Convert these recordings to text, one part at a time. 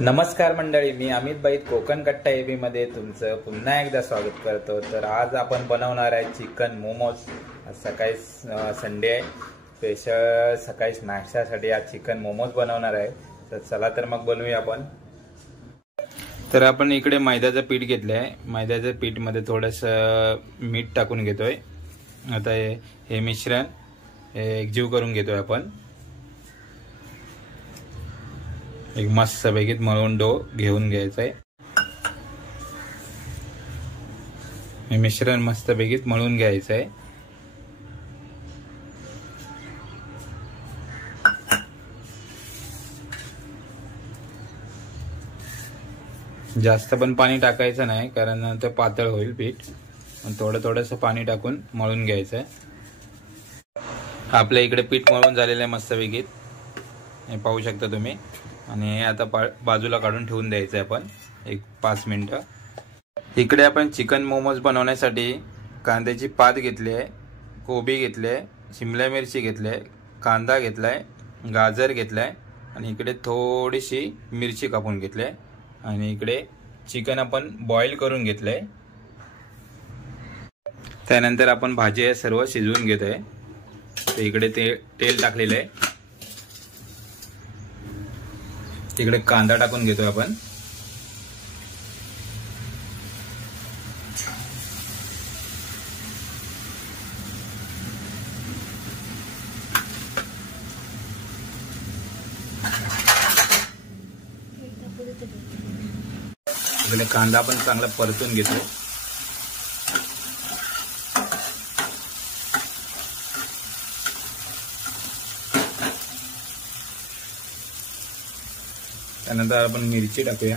नमस्कार मंडळी, मी अमित बैत कोकण कट्टा एबी मध्ये तुमचं पुन्हा एकदा स्वागत करतो। तर आज आपण बनवणार आहे चिकन मोमोज। सकाळी संडे आहे, स्पेशल सकाळी नाश्त्यासाठी आज चिकन मोमोज बनवणार आहे। तर चला तर मग बनवूया आपण। तर आपण इकडे मैद्याचं पीठ घेतलंय। मैद्याच्या पीठ मध्ये थोडंसं मीठ टाकून घेतोय। आता हे मिश्रण एकजीव करून घेतोय आपण। एक मस्त पैकी मळून डो घेऊन घ्यायचा आहे। हे मिश्रण मस्त पैकी मळून घ्यायचं आहे। जास्त पण पाणी टाकायचं नाही, कारण ते पातळ होईल पीठ। थोडंसं पाणी टाकून मळून घ्यायचं आहे। आपल्या इकडे पीठ मळून झालेलं आहे मस्त पैकी, हे पाहू शकता तुम्ही। आणि हे आता बाजूला काढून ठेवून द्यायचं आहे आपण एक 5 मिनिटं। इकडे आपण चिकन मोमोज बनवण्यासाठी कांद्याची पात घेतली आहे, कोबी घेतले, शिमला मिरची घेतले, कांदा घेतलाय, गाजर घेतलाय आणि इकडे थोडीशी मिरची कापून घेतली आहे। आणि इकडे चिकन आपण बॉईल करून घेतलंय। त्यानंतर आपण भाजी हे सर्व शिजवून घेतोय। तर इकडे तेल टाकलेलं आहे। इकडे कांदा टाकून घेतोय आपण। इकडे कांदा पण चांगला परतून घेतोय। त्यानंतर आपण मिरची टाकूया।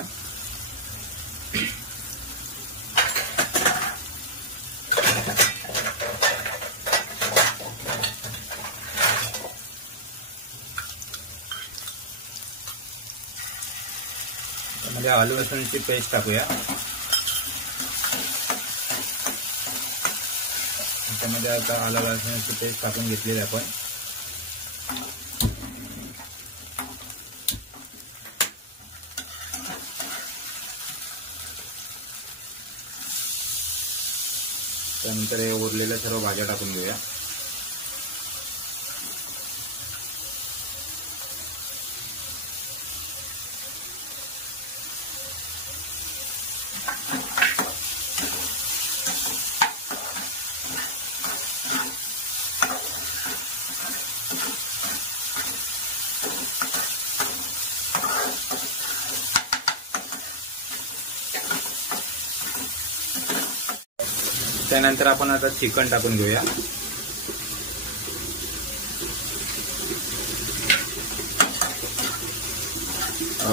त्यामध्ये आलू लसूणची पेस्ट टाकूया। त्यामध्ये आता आलू लसूणची पेस्ट टाकून घेतलेली आहे आपण। त्यानंतर हे उरलेल्या सर्व भाज्या टाकून घेऊया। त्यानंतर आपण आता चिकन टाकून घेऊया।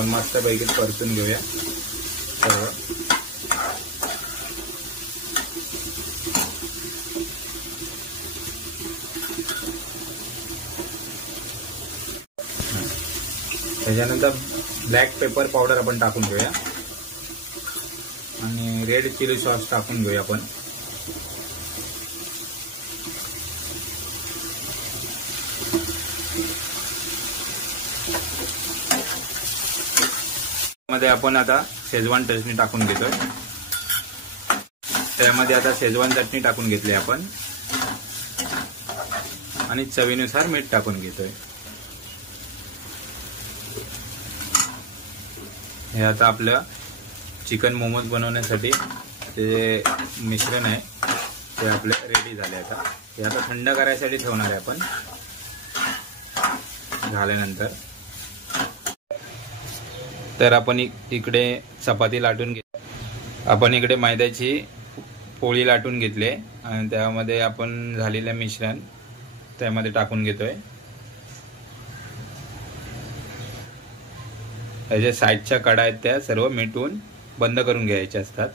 मस्त पैकी परतून घेऊया सर्व। त्याच्यानंतर ब्लॅक पेपर पावडर आपण टाकून घेऊया आणि रेड चिली सॉस टाकून घेऊया आपण। मध्ये आपण आता शेजवान चटणी टाकून घेतोय। त्यामध्ये आता शेजवान चटणी टाकून घेतली आपण आणि चवीनुसार मीठ टाकून घेतोय। हे आता आपलं चिकन मोमोज बनवण्यासाठी ते मिश्रण आहे ते आपले रेडी झाले। आता हे आता थंड करायसाठी ठेवणार आहे आपण। झाल्यानंतर तर आपण इकडे चपाती लाटून आपण इकडे मैद्याची पोळी लाटून घेतली आणि त्यामध्ये आपण झालेलं मिश्रण त्यामध्ये टाकून घेतोय। याच्या साईडच्या कडा आहेत त्या सर्व मिटून बंद करून घ्यायच्या असतात।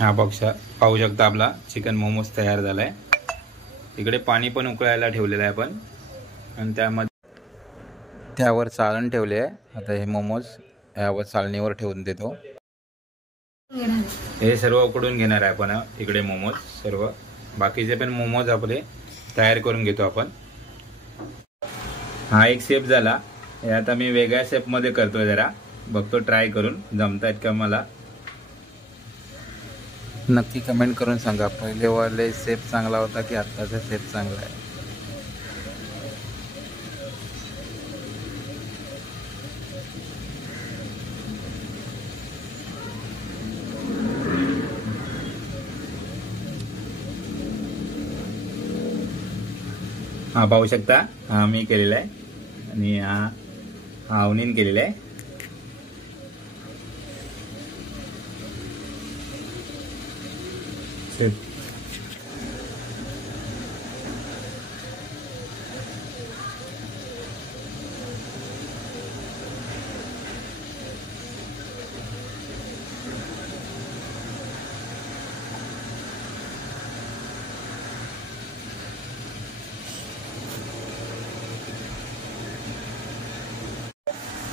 हा पाहू शकता आपला चिकन मोमोज तयार झालाय। इकडे पाणी पण उकळायला ठेवलेलं आहे आपण आणि त्यावर चाळण ठेवले आहे। आता हे मोमोज यावर चाळणीवर ठेवून देतो। हे सर्व उकडून घेणार आहे आपण इकडे मोमोज सर्व। बाकीचे पण मोमोज आपले तयार करून घेतो आपण। हा एक शेप झाला। हे आता मी वेगळ्या शेप मध्ये करतोय, जरा बघतो ट्राय करून जमतायत का मला। नक्की कमेंट करून सांगा पहिले वाले शेप चांगला होता की आत्ताचा शेप चांगला आहे। हा पाहू शकता, हा मी केलेला आहे आणि हा अवनीन केलेला आहे।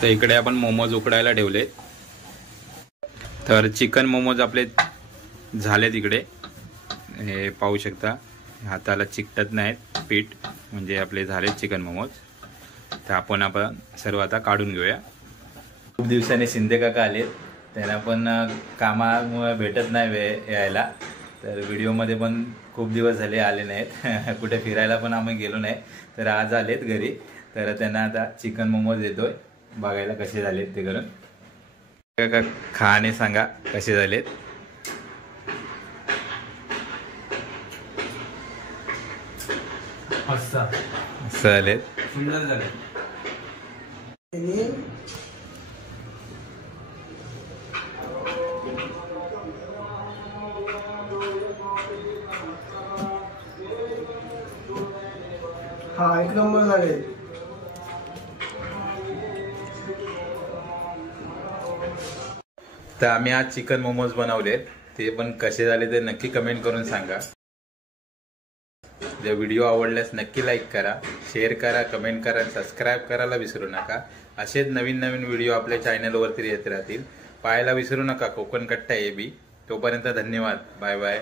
तर इकडे आपण मोमोज उकडायला ठेवले। तर चिकन मोमोज आपले झालेत इकडे। हे पाहू शकता हाताला चिकटत नाहीत पीठ, म्हणजे आपले झालेत चिकन मोमोज। तर आपण सर्व आता काढून घेऊया। खूप दिवसांनी शिंदे काका आलेत, त्यांना पण कामामुळे भेटत नाही वेळ यायला। तर व्हिडिओमध्ये पण खूप दिवस झाले आले नाहीत कुठे फिरायला पण आम्ही गेलो नाही। तर आज आलेत घरी, तर त्यांना आता चिकन मोमोज देतोय बघायला कसे झालेत ते करून। काका खाणे सांगा कसे झालेत। झालेत, सुंदर झाले। हा एक नंबर झाले। तर आम्ही आज चिकन मोमोज बनवलेत, ते पण कसे झाले ते नक्की कमेंट करून सांगा। जर व्हिडिओ आवडल्यास नक्की लाईक करा, शेअर करा, कमेंट करा, सबस्क्राईब करायला विसरू नका। असेच नवीन नवीन व्हिडिओ आपल्या चॅनलवरती येत राहतील, पाहायला विसरू नका कोकण कट्टा AB। तोपर्यंत धन्यवाद, बाय बाय।